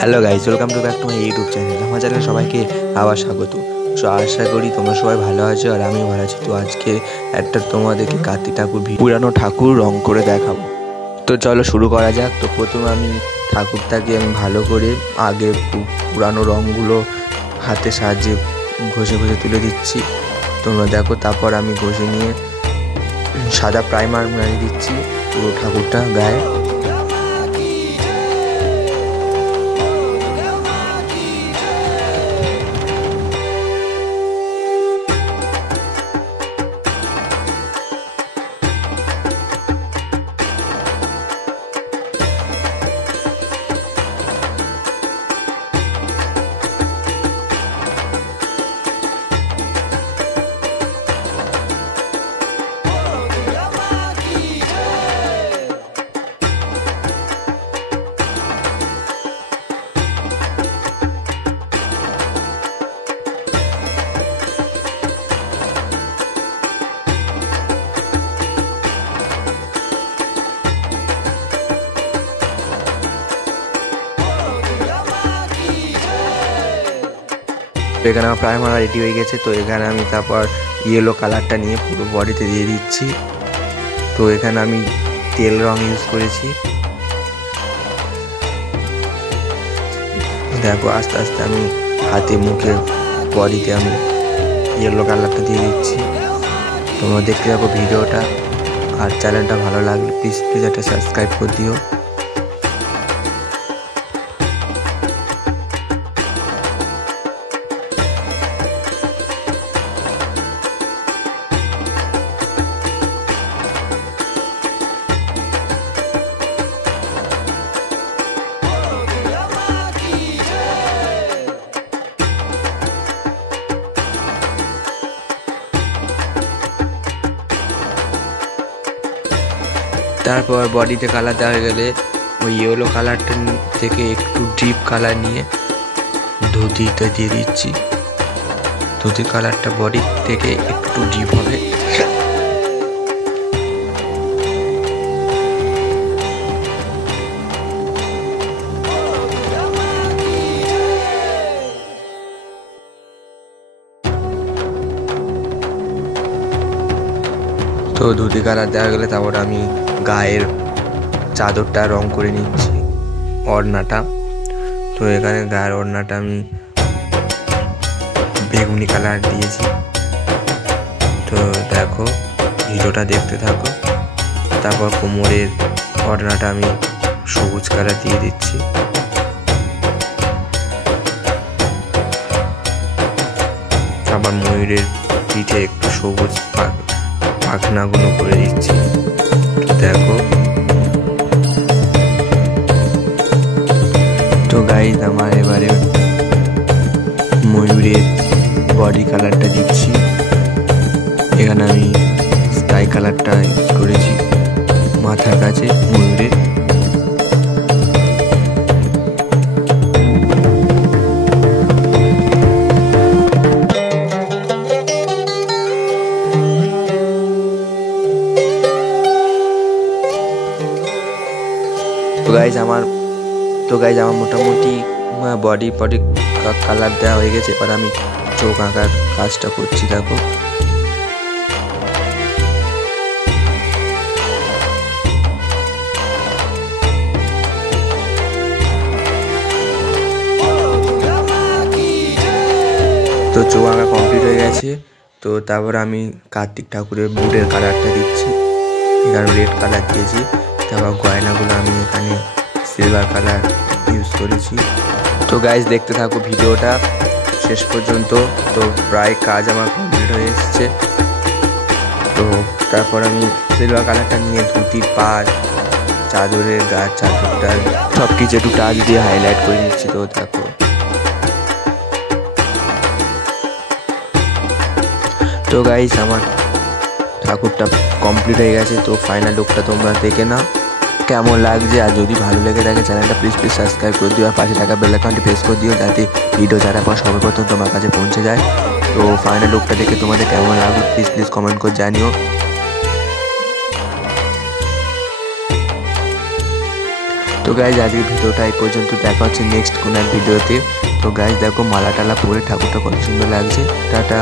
Hello guys, welcome to back to my YouTube channel. আমার চ্যানেলে সবাইকে আবার স্বাগত। সো আশা করি তোমরা সবাই ভালো আছো আর আমিও ভালো আছি। তো আজকে একটা তোমাদেরকে কার্তিক ঠাকুর পুরানো ঠাকুর রং করে দেখাবো। তো চলো শুরু করা যাক। তো প্রথমে আমি ঠাকুরটাকে ভালো করে আগে পুরানো রঙগুলো হাতের সাহায্যে ঘষে ঘষে তুলে দিচ্ছি, তোমরা দেখো। তারপর আমি ঘষে নিয়ে সাদা প্রাইমার লাগিয়ে দিচ্ছি পুরো ঠাকুরটা গায়ে। এখানে আমার প্রাইমার রেডি হয়ে গেছে। তো এখানে আমি তারপর ইয়েলো কালারটা নিয়ে পুরো বডিতে দিয়ে দিচ্ছি। তো এখানে আমি তেল রং ইউজ করেছি, দেখো। আস্তে আস্তে আমি হাতে মুখে বডিতে আমি ইয়েলো কালারটা দিয়ে দিচ্ছি। তোমরা দেখতে থাকো ভিডিওটা, আর চ্যানেলটা ভালো লাগলে প্লিজ একটা সাবস্ক্রাইব করে দিও। তারপর বডিতে কালার দেওয়া হয়ে গেলে ওই ইয়েলো কালারটা থেকে একটু ডিপ কালার নিয়ে ধুতিতে দিয়ে দিচ্ছি। ধুতি কালারটা বডি থেকে একটু ডিপ হবে। তো ধুতি কালার দেওয়া গেলে তারপর আমি গায়ের চাদরটা রং করে নিচ্ছি, ওড়নাটা। তো এখানে গায়ের ওড়নাটা আমি বেগুনি কালার দিয়েছি। তো দেখো, ভিডিওটা দেখতে থাকো। তারপর কোমরের ওড়নাটা আমি সবুজ কালার দিয়ে দিচ্ছি। আবার ময়ূরের পিঠে একটু সবুজ পাখনাগুলো করে দিচ্ছি, দেখো। তো গাইস, আমার এবারে ময়ূরের বডি কালারটা দিচ্ছি। এখানে আমি স্কাই কালারটা ইউজ করেছি মাথার কাছে ময়ূরের। তো গাইজ আমার মোটামুটি বডি কালার দেওয়া হয়ে গেছে। এবার আমি চোখ আঁকার কাজটা করছি, দেখো। তো চোখ আঁকা কমপ্লিট হয়ে গেছে। তো তারপর আমি কার্তিক ঠাকুরের বুটের কালারটা দিচ্ছি। এখানে রেড কালার দিয়েছি। তারপর গয়নাগুলো আমি এখানে সিলভার কালার ইউজ করেছি। তো গাইজ দেখতে থাকো ভিডিওটা শেষ পর্যন্ত। তো প্রায় কাজ আমার কমপ্লিট হয়ে এসছে। তো তারপর আমি সিলভার কালারটা নিয়ে ধুতির পাড়, চাদরের গাছ, চাদরটার সব কিছু একটু টাচ দিয়ে হাইলাইট করে দিচ্ছি। তো দেখো, তো গাইজ আমার ঠাকুরটা কমপ্লিট হয়ে গেছে। তো ফাইনাল লুকটা তোমরা দেখে নাও কেমন লাগছে। আর যদি ভালো লেগে থাকে চ্যানেলটা প্লিজ সাবস্ক্রাইব করে দিও, আর পাশে থাকা বেল আইকনটি প্রেস করে দিও, যাতে ভিডিও ছাড়ার পর সর্বপ্রথম তোমার কাছে পৌঁছে যায়। তো ফাইনাল লুকটা দেখে তোমাদের কেমন লাগবে প্লিজ কমেন্ট করে জানিও। তো গাইজ আজকের ভিডিওটা এই পর্যন্ত, দেখা হচ্ছে নেক্সট কোনো এক ভিডিওতে। তো গাইজ দেখো মালা টালা পরে ঠাকুরটা কত সুন্দর লাগছে। টাটা।